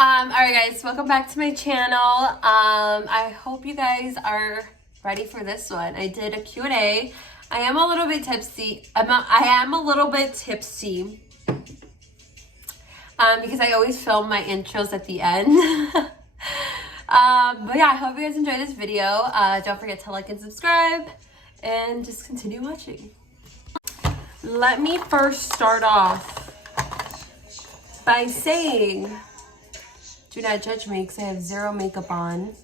Alright guys, welcome back to my channel. I hope you guys are ready for this one. I did a Q&A. I am a little bit tipsy. I am a little bit tipsy. Because I always film my intros at the end. But yeah, I hope you guys enjoy this video. Don't forget to like and subscribe. And just continue watching. Let me first start off by saying, do not judge me because I have zero makeup on.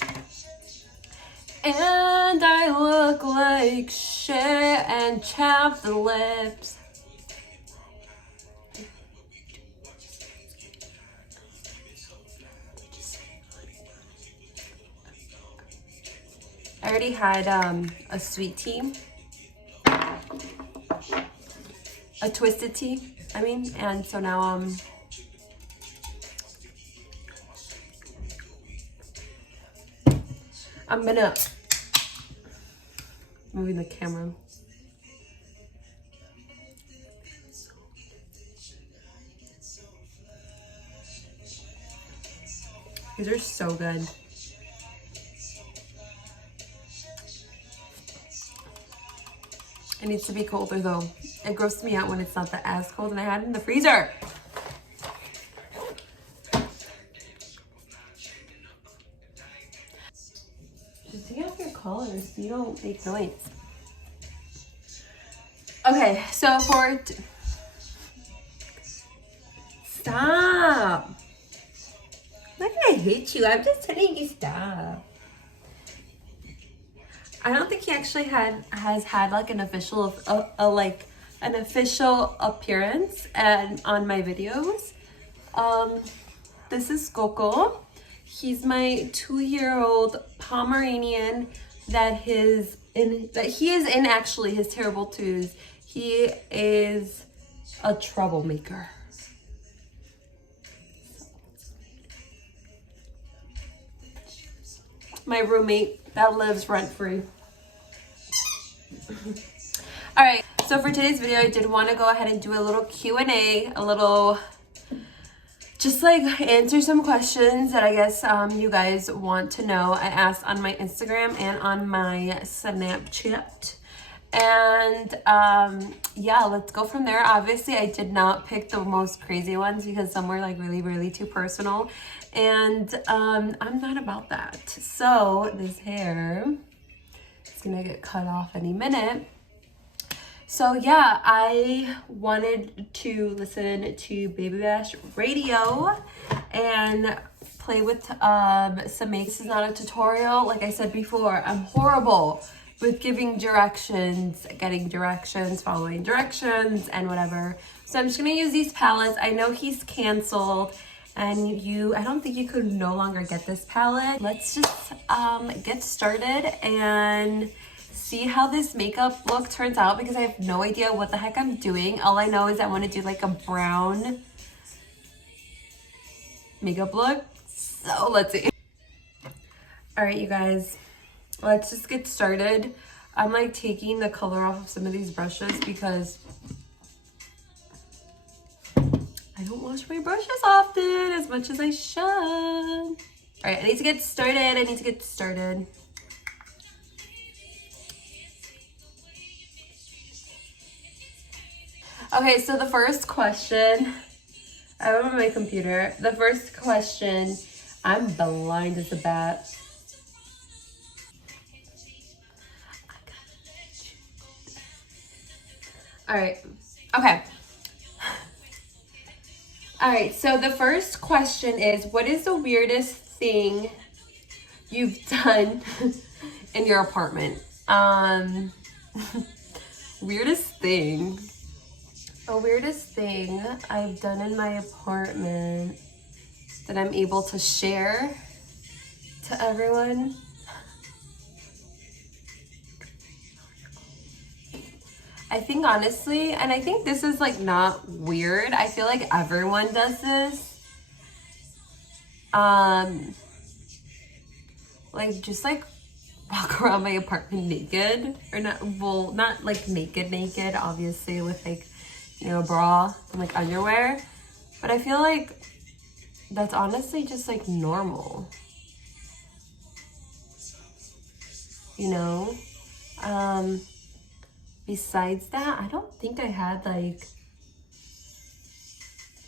And I look like shit and chapped the lips. I already had a sweet tea. A twisted tea, I mean. And so now I'm gonna moving the camera. These are so good. It needs to be colder though. It grosses me out when it's not that as cold, and I had it in the freezer. Just take off your collars so you don't make noise. Okay, so stop. I'm not gonna hate you. I'm just telling you stop. I don't think he actually has had like an official an official appearance and on my videos. This is Coco. He's my 2-year-old Pomeranian that he is in actually his terrible twos. He is a troublemaker. My roommate that lives rent-free. All right, so for today's video, I did want to go ahead and do a little Q&A, just like answer some questions that I guess you guys want to know. I asked on my Instagram and on my Snapchat. And yeah, let's go from there. Obviously, I did not pick the most crazy ones because some were like really, really too personal. And I'm not about that. So this hair is gonna get cut off any minute. So yeah, I wanted to listen to Baby Bash Radio and play with some makes. This is not a tutorial. Like I said before, I'm horrible with giving directions, getting directions, following directions, and whatever. So I'm just gonna use these palettes. I know he's canceled, and I don't think you could no longer get this palette. Let's just get started and see how this makeup look turns out, because I have no idea what the heck I'm doing. All I know is I want to do like a brown makeup look. So let's see. All right, you guys, let's just get started. I'm like taking the color off of some of these brushes because I don't wash my brushes often as much as I should. All right, I need to get started. Okay, so the first question, I have it on my computer. The first question, I'm blind as a bat. All right, okay. All right, so the first question is, what is the weirdest thing you've done in your apartment? Weirdest thing. The weirdest thing I've done in my apartment that I'm able to share to everyone. I think honestly, and I think this is like not weird. I feel like everyone does this. Like just like walk around my apartment naked, or not, well, not like naked, obviously with like, you know, bra and like underwear. But I feel like that's honestly just like normal, you know? Besides that, I don't think I had like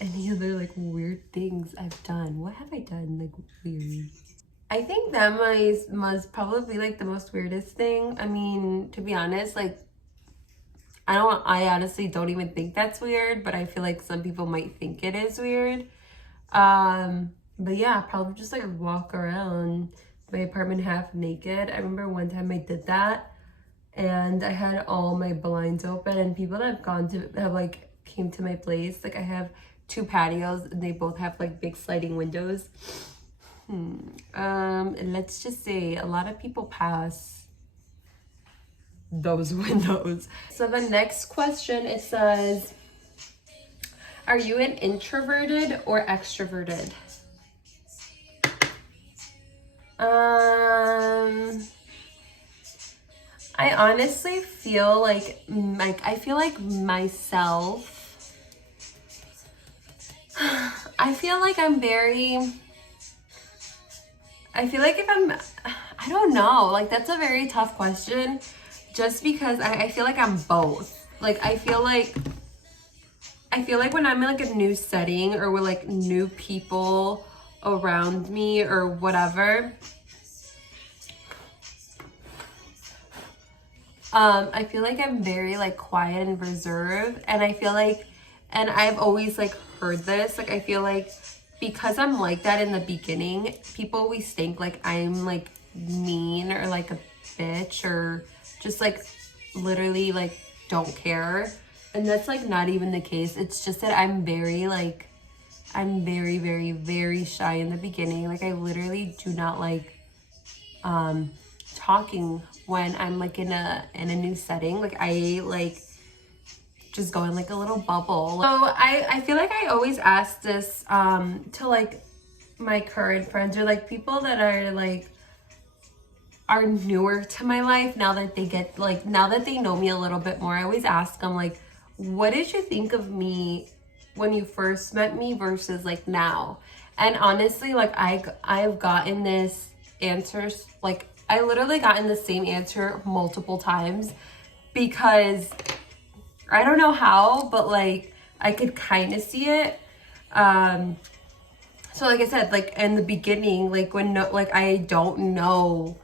any other like weird things I've done. What have I done like weird? I think that must probably be like the most weirdest thing. I mean, to be honest, like I honestly don't even think that's weird, but I feel like some people might think it is weird. But yeah, probably just like walk around my apartment half naked. I remember one time I did that and I had all my blinds open, and people that have gone to have like came to my place, like I have 2 patios and they both have like big sliding windows. Let's just say a lot of people pass those windows. So the next question, it says, are you an introverted or extroverted? I honestly feel like I feel like myself. I feel like I'm very. I feel like if I'm, I don't know, like that's a very tough question, just because I feel like I'm both. Like I feel like when I'm in like a new setting or with like new people around me or whatever, I feel like I'm very like quiet and reserved, and I feel like, and I've always like heard this, like I feel like because I'm like that in the beginning, people always think like I'm like mean or like a bitch or just like literally like don't care. And that's like not even the case. It's just that I'm very like, I'm very, very, very shy in the beginning. Like I literally do not like talking when I'm like in a new setting. Like I like just go in like a little bubble. So I feel like I always ask this to like my current friends or like people that are like are newer to my life now that they get like now that they know me a little bit more. I always ask them like, what did you think of me when you first met me versus like now? And honestly, like I've gotten this answers, like I literally gotten the same answer multiple times, because I don't know how, but like I could kind of see it. So like I said, like in the beginning, like when like I don't know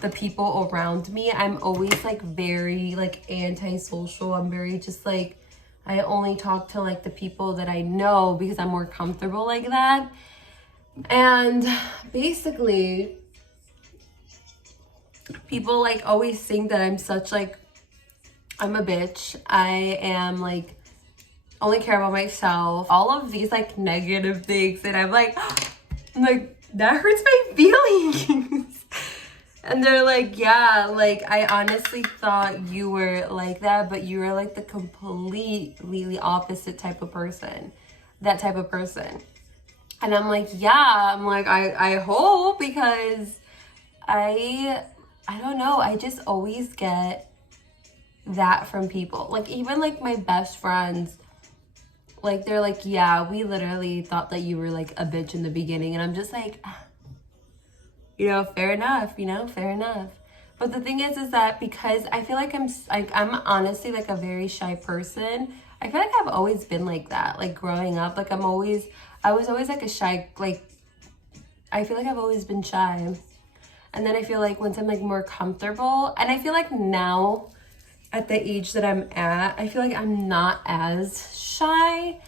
the people around me, I'm always like very like antisocial. I'm very just like, I only talk to like the people that I know because I'm more comfortable like that. And basically people like always think that I'm such like, I'm a bitch. I am like only care about myself. All of these like negative things, and I'm like that hurts my feelings. And they're like, yeah, like I honestly thought you were like that, but you were like the completely opposite type of person. That type of person. And I'm like, yeah, I'm like, I hope, because I don't know, I just always get that from people. Like even like my best friends, like they're like, yeah, we literally thought that you were like a bitch in the beginning. And I'm just like, you know, fair enough, you know, fair enough. But the thing is that because I feel like I'm honestly like a very shy person. I feel like I've always been like that. Like growing up, like I was always like a shy, like I feel like I've always been shy. And then I feel like once I'm like more comfortable, and I feel like now at the age that I'm at, I feel like I'm not as shy,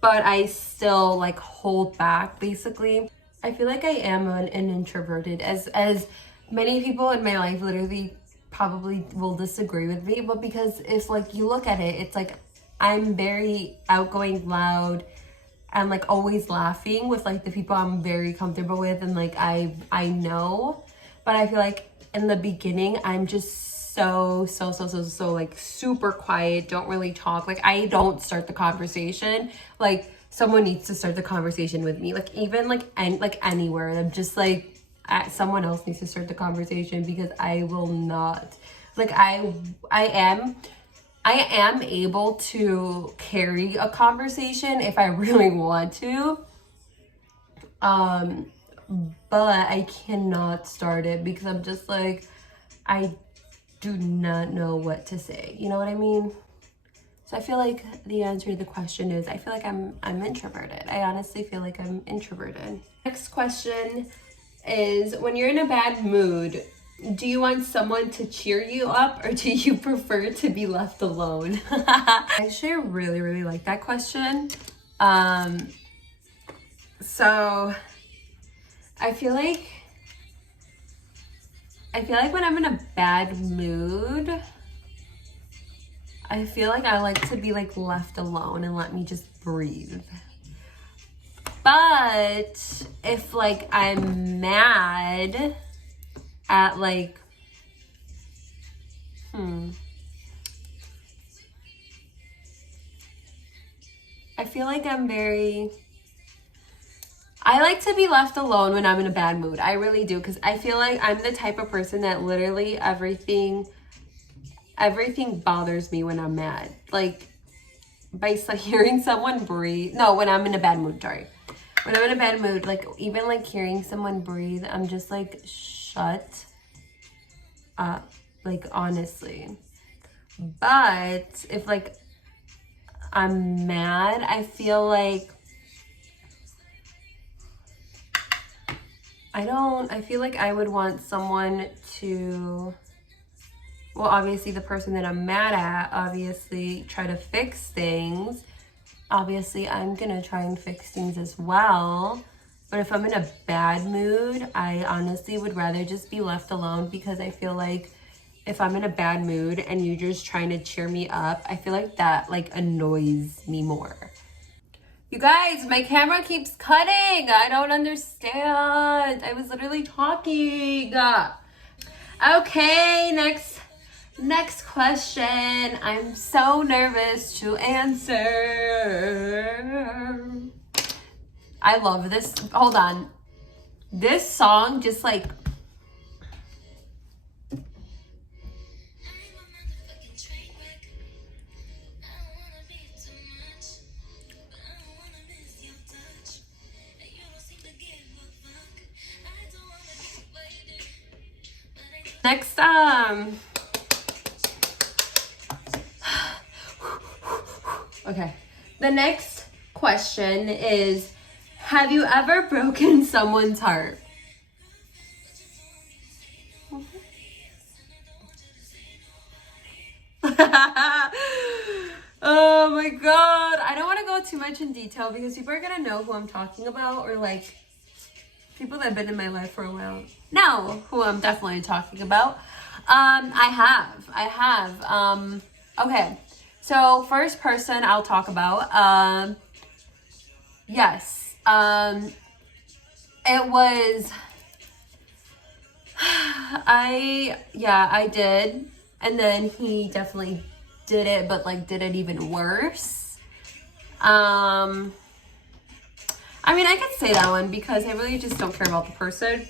but I still like hold back basically. I feel like I am an introverted, as many people in my life literally probably will disagree with me, but because if like you look at it, it's like I'm very outgoing, loud, and like always laughing with like the people I'm very comfortable with, and like I know. But I feel like in the beginning I'm just so like super quiet, don't really talk. Like I don't start the conversation. Like someone needs to start the conversation with me. Like even like anywhere, I'm just like someone else needs to start the conversation, because I will not. Like I am able to carry a conversation if I really want to, But I cannot start it because I'm just like, I do not know what to say. You know what I mean? So I feel like the answer to the question is, I feel like I'm introverted. I honestly feel like I'm introverted. Next question is, when you're in a bad mood, do you want someone to cheer you up or do you prefer to be left alone? Actually, I really, really like that question. So I feel like when I'm in a bad mood, I feel like I like to be like left alone and let me just breathe. But if like I'm mad at like, I feel like I like to be left alone when I'm in a bad mood. I really do, because I feel like I'm the type of person that literally everything bothers me when I'm mad. Like, by hearing someone breathe. No, when I'm in a bad mood, sorry. When I'm in a bad mood, like, even like hearing someone breathe, I'm just like, shut up. Like, honestly. But if like I'm mad, I feel like I feel like I would want someone to, well, obviously the person that I'm mad at, obviously try to fix things. Obviously I'm gonna try and fix things as well. But if I'm in a bad mood, I honestly would rather just be left alone, because I feel like if I'm in a bad mood and you're just trying to cheer me up, I feel like that like annoys me more. You guys, my camera keeps cutting. I don't understand. I was literally talking. Okay, next question. I'm so nervous to answer. I love this. Hold on. This song just like, next okay. The next question is, have you ever broken someone's heart? Oh my god. I don't want to go too much in detail because people are going to know who I'm talking about, or like people that have been in my life for a while know who I'm definitely talking about. I have. Okay. So first person I'll talk about, yes. It was, I did. And then he definitely did it, but like did it even worse. I mean, I could say that one because I really just don't care about the person.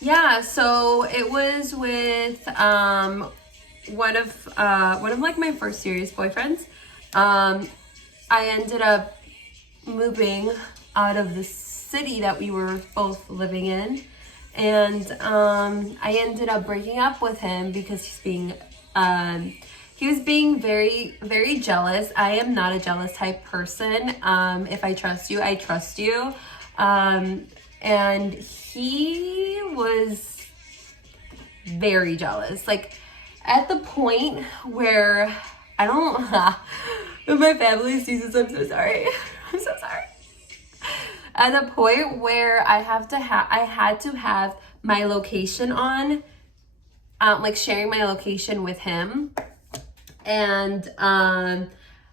Yeah, so it was with one of like my first serious boyfriends. I ended up moving out of the city that we were both living in, and I ended up breaking up with him because he was being very, very jealous. I am not a jealous type person. If I trust you, I trust you. And he was very jealous. Like, at the point where I don't, if my family sees this, I'm so sorry. I'm so sorry. At the point where I had to have my location on, like sharing my location with him. And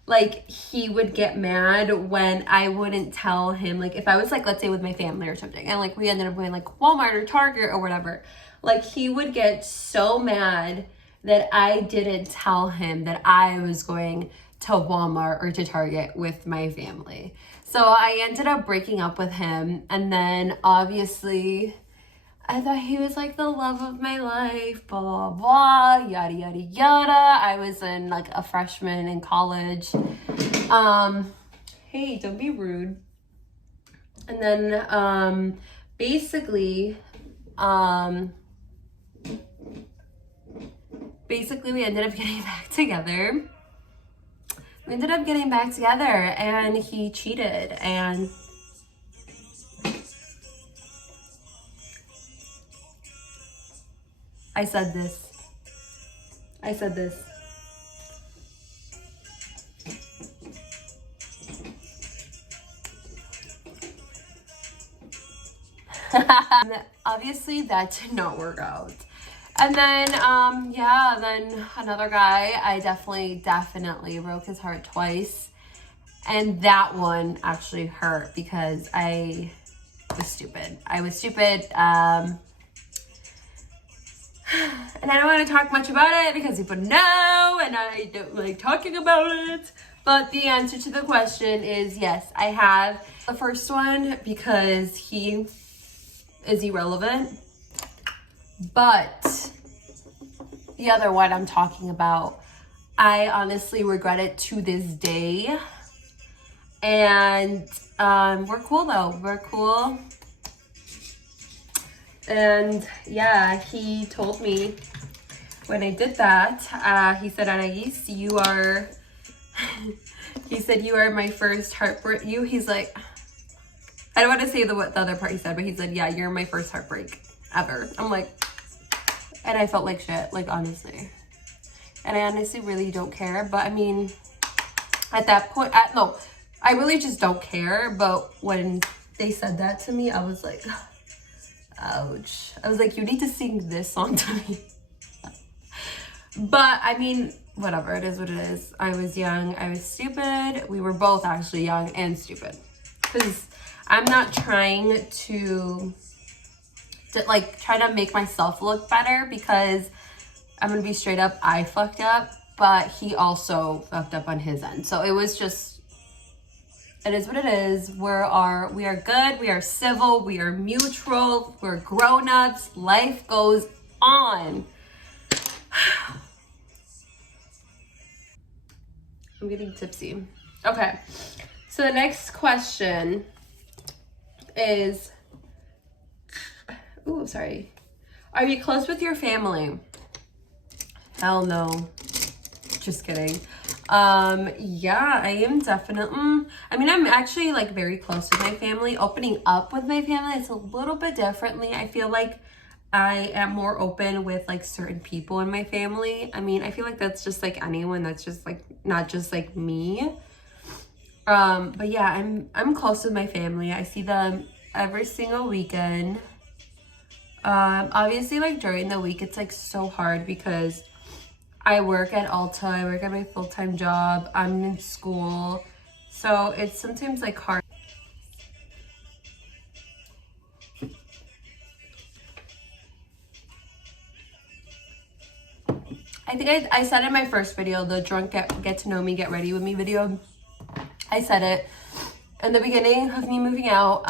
like he would get mad when I wouldn't tell him, like if I was like, let's say with my family or something, and like we ended up going like Walmart or Target or whatever, like he would get so mad that I didn't tell him that I was going to Walmart or to Target with my family. So I ended up breaking up with him, and then obviously I thought he was like the love of my life, blah, blah, blah, yada, yada, yada. I was in like a freshman in college. Hey, don't be rude. And then basically we ended up getting back together. And he cheated, and I said this. Obviously that did not work out. And then, yeah, then another guy, I definitely broke his heart twice. And that one actually hurt because I was stupid. And I don't want to talk much about it because people know and I don't like talking about it. But the answer to the question is yes, I have. The first one because he is irrelevant. But the other one I'm talking about, I honestly regret it to this day. And we're cool though. We're cool. And yeah, he told me when I did that, he said, Anais, you are, he said, you are my first heartbreak. He's like, I don't want to say the other part he said, but he said, yeah, you're my first heartbreak ever. I'm like, and I felt like shit, like honestly. And I honestly really don't care. But I mean, at that point, no, I really just don't care. But when they said that to me, I was like, ouch. I was like, you need to sing this song to me. But I mean, whatever, it is what it is. I was young, I was stupid. We were both actually young and stupid. Because I'm not trying to like try to make myself look better, because I'm gonna be straight up, I fucked up, but he also fucked up on his end. So it was just, it is what it is. We are good, we are civil, we are mutual, we're grown-ups, life goes on. I'm getting tipsy. Okay, so the next question is, ooh, sorry. Are you close with your family? Hell no. Just kidding. Yeah, I am definitely, I mean, I'm actually like very close with my family. Opening up with my family, it's a little bit differently. I feel like I am more open with like certain people in my family. I mean, I feel like that's just like anyone, that's just like, not just like me. But yeah, I'm close with my family. I see them every single weekend. Obviously like during the week, it's like so hard because I work at Ulta, I work at my full-time job, I'm in school, so it's sometimes like hard. I think I said in my first video, the drunk get to know me, get ready with me video, I said it in the beginning of me moving out.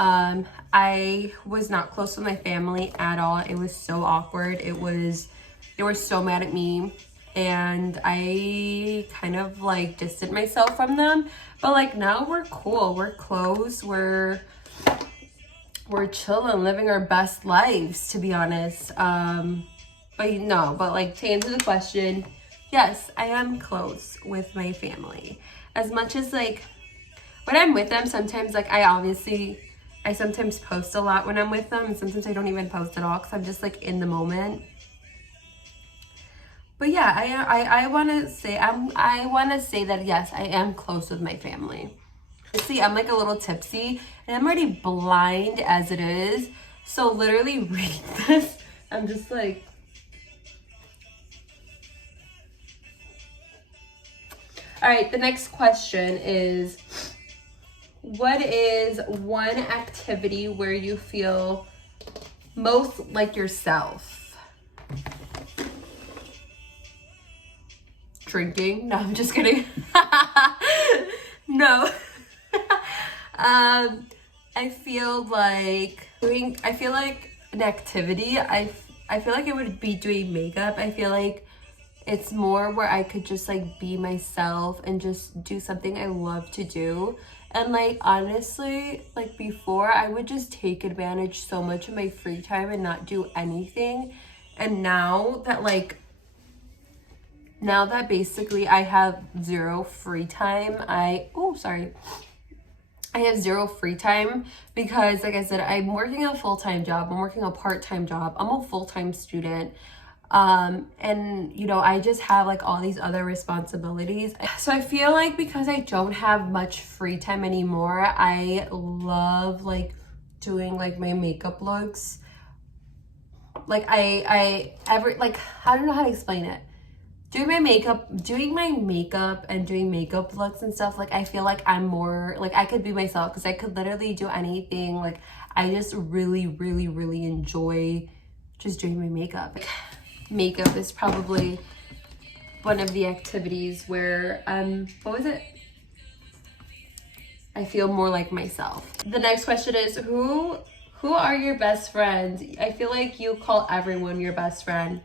I was not close with my family at all. It was so awkward. They were so mad at me. And I kind of like distanced myself from them, but like now we're cool, we're close, we're chilling, living our best lives, to be honest. But like to answer the question, yes, I am close with my family. As much as like when I'm with them, sometimes like I sometimes post a lot when I'm with them, and sometimes I don't even post at all because I'm just like in the moment. But yeah, I want to say that yes, I am close with my family. See, I'm like a little tipsy and I'm already blind as it is. So literally reading this, I'm just like, all right, the next question is, what is one activity where you feel most like yourself? Drinking? No, I'm just kidding. No. I feel like an activity, I feel like it would be doing makeup. I feel like it's more where I could just like be myself and just do something I love to do. And like honestly, like before I would just take advantage so much of my free time and not do anything. And now that basically I have zero free time, I have zero free time because, like I said, I'm working a full-time job, I'm working a part-time job, I'm a full-time student. And you know, I just have like all these other responsibilities. So I feel like because I don't have much free time anymore, I love like doing like my makeup looks. Like I don't know how to explain it. Doing my makeup and doing makeup looks and stuff, like I feel like I'm more like I could be myself because I could literally do anything. Like I just really, really, really enjoy just doing my makeup. Makeup is probably one of the activities where I feel more like myself. The next question is who are your best friends? I feel like you call everyone your best friend.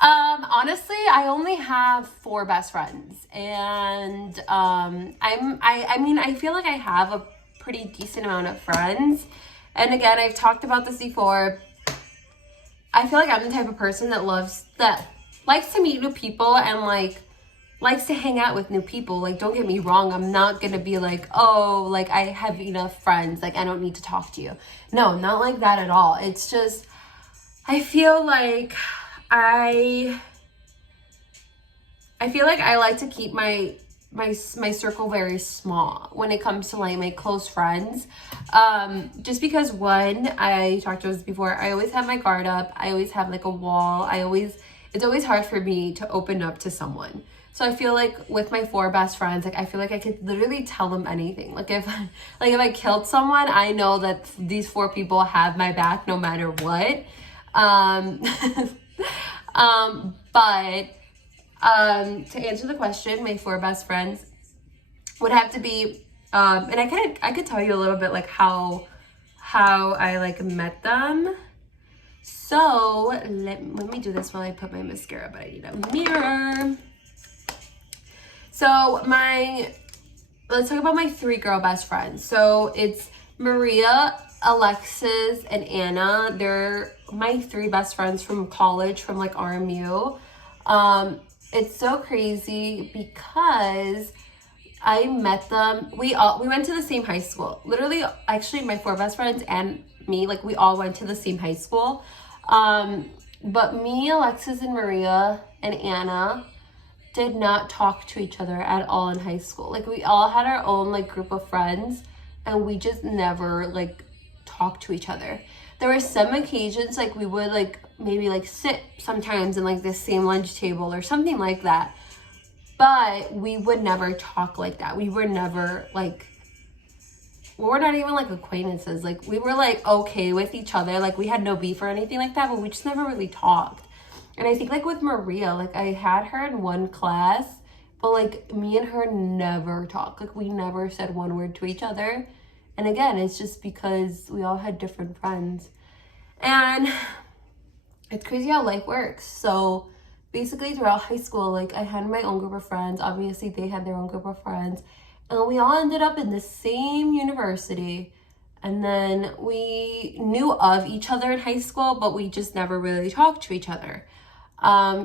Honestly, I only have 4 best friends, and I mean, I feel like I have a pretty decent amount of friends. And again, I've talked about this before. I feel like I'm the type of person that likes to meet new people and like likes to hang out with new people. Like, don't get me wrong, I'm not gonna be like, oh, like I have enough friends, like I don't need to talk to you. No, not like that at all. It's just I feel like I like to keep my circle very small when it comes to like my close friends. Just because one, I talked about this before, I always have my guard up. I always have like a wall. It's always hard for me to open up to someone. So I feel like with my 4 best friends, like I feel like I could literally tell them anything. Like if I killed someone, I know that these 4 people have my back no matter what. But to answer the question, my 4 best friends would have to be, and I could tell you a little bit like how I like met them. So let me do this while I put my mascara, but I need a mirror. So let's talk about my 3 girl best friends. So it's Maria, Alexis, and Anna. They're my 3 best friends from college, from like RMU. It's so crazy because I met them. We went to the same high school. Literally, actually, my 4 best friends and me, like we all went to the same high school. But me, Alexis, and Maria, and Anna did not talk to each other at all in high school. Like we all had our own like group of friends, and we just never like talked to each other. There were some occasions like we would like maybe like sit sometimes in like the same lunch table or something like that, but we would never talk like that. We were never like, we're not even like acquaintances. Like we were like okay with each other, like we had no beef or anything like that, but we just never really talked. And I think like with Maria, like I had her in one class, but like me and her never talked. Like we never said one word to each other. And again, it's just because we all had different friends. And it's crazy how life works. So basically throughout high school, like I had my own group of friends. Obviously they had their own group of friends. And we all ended up in the same university. And then we knew of each other in high school, but we just never really talked to each other.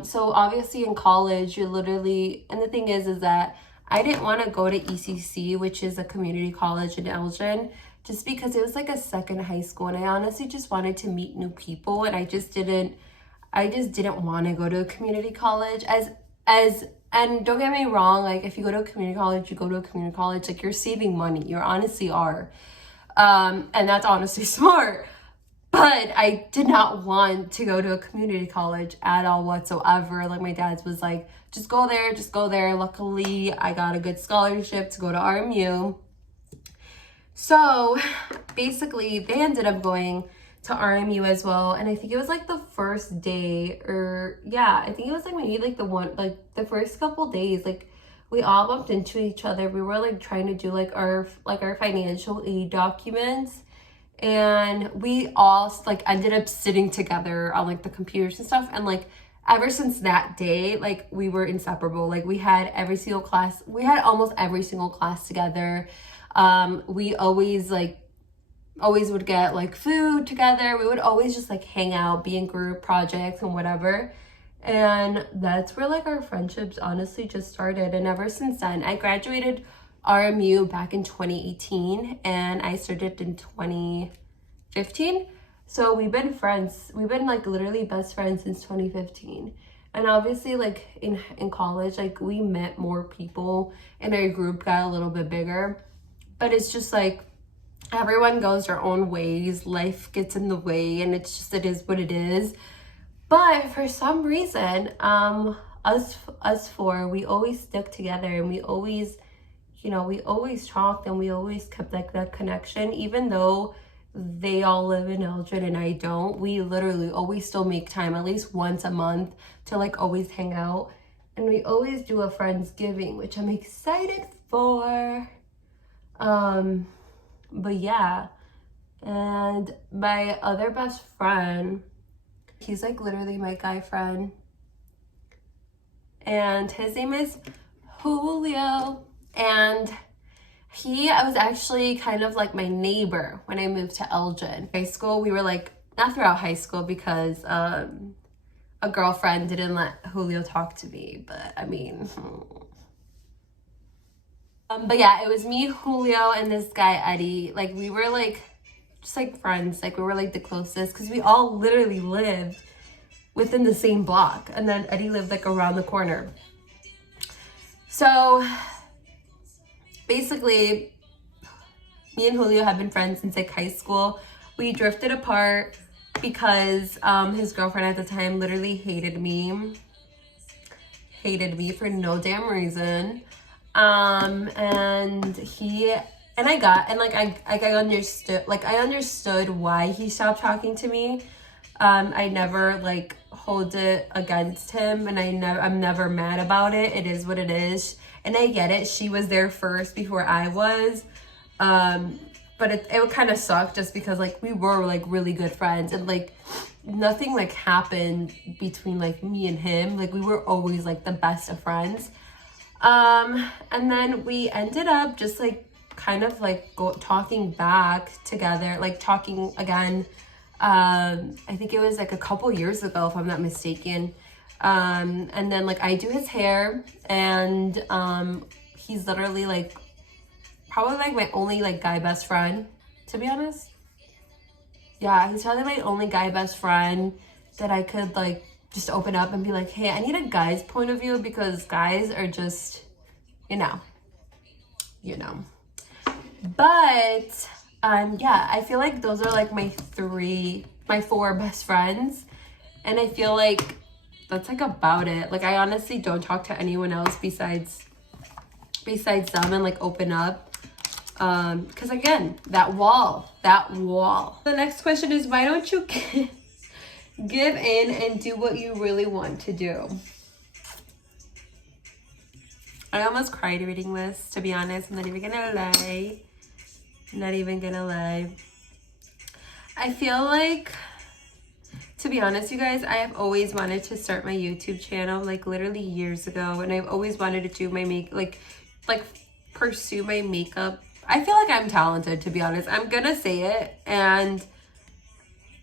So obviously in college, you're literally, and the thing is that I didn't want to go to ECC, which is a community college in Elgin, just because it was like a second high school. And I honestly just wanted to meet new people. And I just didn't want to go to a community college and don't get me wrong, like if you go to a community college, you go to a community college, like you're saving money. You honestly are. And that's honestly smart. But I did not want to go to a community college at all whatsoever. Like my dad was like, just go there. Luckily, I got a good scholarship to go to RMU. So basically, they ended up going to RMU as well. And I think it was like the first day, I think it was like maybe like the first couple days, like we all bumped into each other. We were like trying to do like our financial aid documents. And we all like ended up sitting together on like the computers and stuff. And like ever since that day, like we were inseparable. Like we had almost every single class together. We always would get like food together. We would always just like hang out, be in group projects and whatever. And that's where like our friendships honestly just started. And ever since then, I graduated RMU back in 2018 and I started in 2015. So we've been friends. We've been like literally best friends since 2015. And obviously like in college, like we met more people and our group got a little bit bigger. But it's just like everyone goes their own ways. Life gets in the way and it is what it is. But for some reason, us four, we always stuck together and we always talked and we always kept like that connection, even though they all live in Elgin and I don't. We literally always still make time at least once a month to like always hang out. And we always do a Friendsgiving, which I'm excited for. But yeah, and my other best friend, he's like literally my guy friend, and his name is Julio, and I was actually kind of like my neighbor when I moved to Elgin. High school, we were like, not throughout high school because a girlfriend didn't let Julio talk to me, but I mean, but yeah, it was me, Julio, and this guy, Eddie. Like, we were, like, just, like, friends. Like, we were, like, the closest. Because we all literally lived within the same block. And then Eddie lived, like, around the corner. So, basically, me and Julio have been friends since, like, high school. We drifted apart because his girlfriend at the time literally hated me. Hated me for no damn reason. And I understood why he stopped talking to me. I never like hold it against him, and I'm never mad about it. It is what it is, and I get it. She was there first before I was, but it kind of sucked just because like we were like really good friends, and like nothing like happened between like me and him. Like we were always like the best of friends. And then we ended up just like kind of like talking back together, like talking again. I think it was like a couple years ago, if I'm not mistaken. And then like I do his hair, and he's literally like probably like my only like guy best friend, to be honest. Yeah, he's probably my only guy best friend that I could like just open up and be like, hey, I need a guy's point of view, because guys are just, you know. But yeah, I feel like those are like my four best friends, and I feel like that's like about it. Like I honestly don't talk to anyone else besides them and like open up, because again, that wall. The next question is, why don't you give in and do what you really want to do? I almost cried reading this, to be honest. I'm not even gonna lie. I feel like, to be honest, you guys, I have always wanted to start my YouTube channel, like literally years ago, and I've always wanted to do my pursue my makeup. I feel like I'm talented, to be honest. I'm gonna say it, and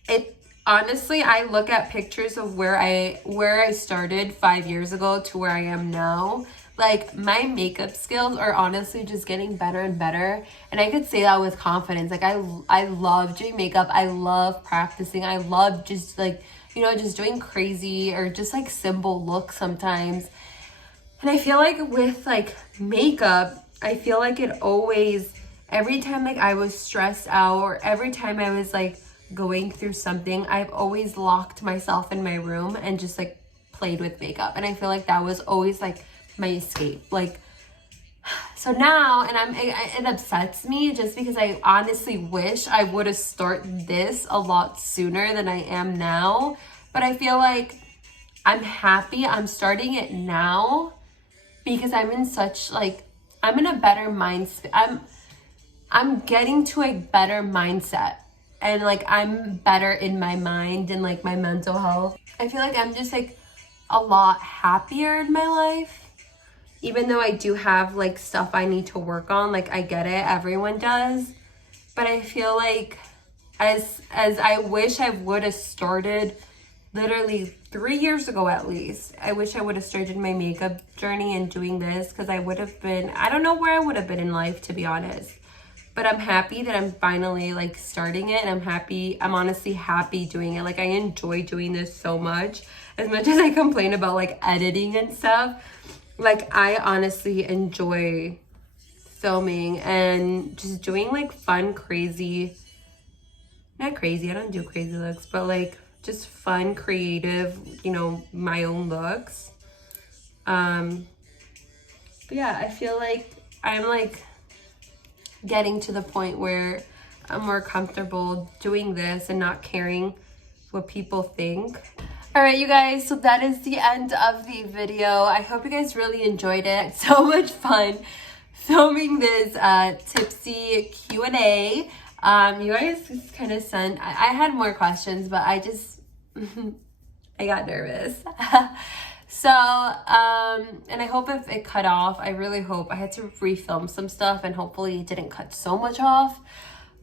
it honestly, I look at pictures of where I started 5 years ago to where I am now. Like my makeup skills are honestly just getting better and better, and I could say that with confidence. Like I love doing makeup. I love practicing. I love just like, just doing crazy or just like simple looks sometimes. And I feel like with like makeup, I feel like it always, every time like I was stressed out or every time I was like going through something, I've always locked myself in my room and just like played with makeup. And I feel like that was always like my escape. Like, so now, and it upsets me just because I honestly wish I would have started this a lot sooner than I am now. But I feel like I'm happy I'm starting it now because I'm in such like, I'm in a better mindset. I'm getting to a better mindset, and like I'm better in my mind and like my mental health. I feel like I'm just like a lot happier in my life. Even though I do have like stuff I need to work on, like I get it, everyone does. But I feel like as I wish I would have started literally 3 years ago at least. I wish I would have started my makeup journey and doing this, because I would have been, I don't know where I would have been in life, to be honest. But I'm happy that I'm finally like starting it, and I'm honestly happy doing it. Like I enjoy doing this so much. As much as I complain about like editing and stuff, like I honestly enjoy filming and just doing like fun, crazy, not crazy, I don't do crazy looks, but like just fun, creative, you know, my own looks. But yeah, I feel like I'm like getting to the point where I'm more comfortable doing this and not caring what people think. All right, you guys, so that is the end of the video. I hope you guys really enjoyed it. So much fun filming this tipsy Q&A. You guys just kind of sent, I had more questions, but I just, I got nervous. So, and I hope if it cut off, I really hope, I had to refilm some stuff and hopefully it didn't cut so much off.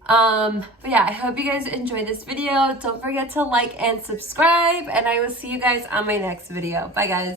But yeah, I hope you guys enjoyed this video. Don't forget to like and subscribe, and I will see you guys on my next video. Bye guys.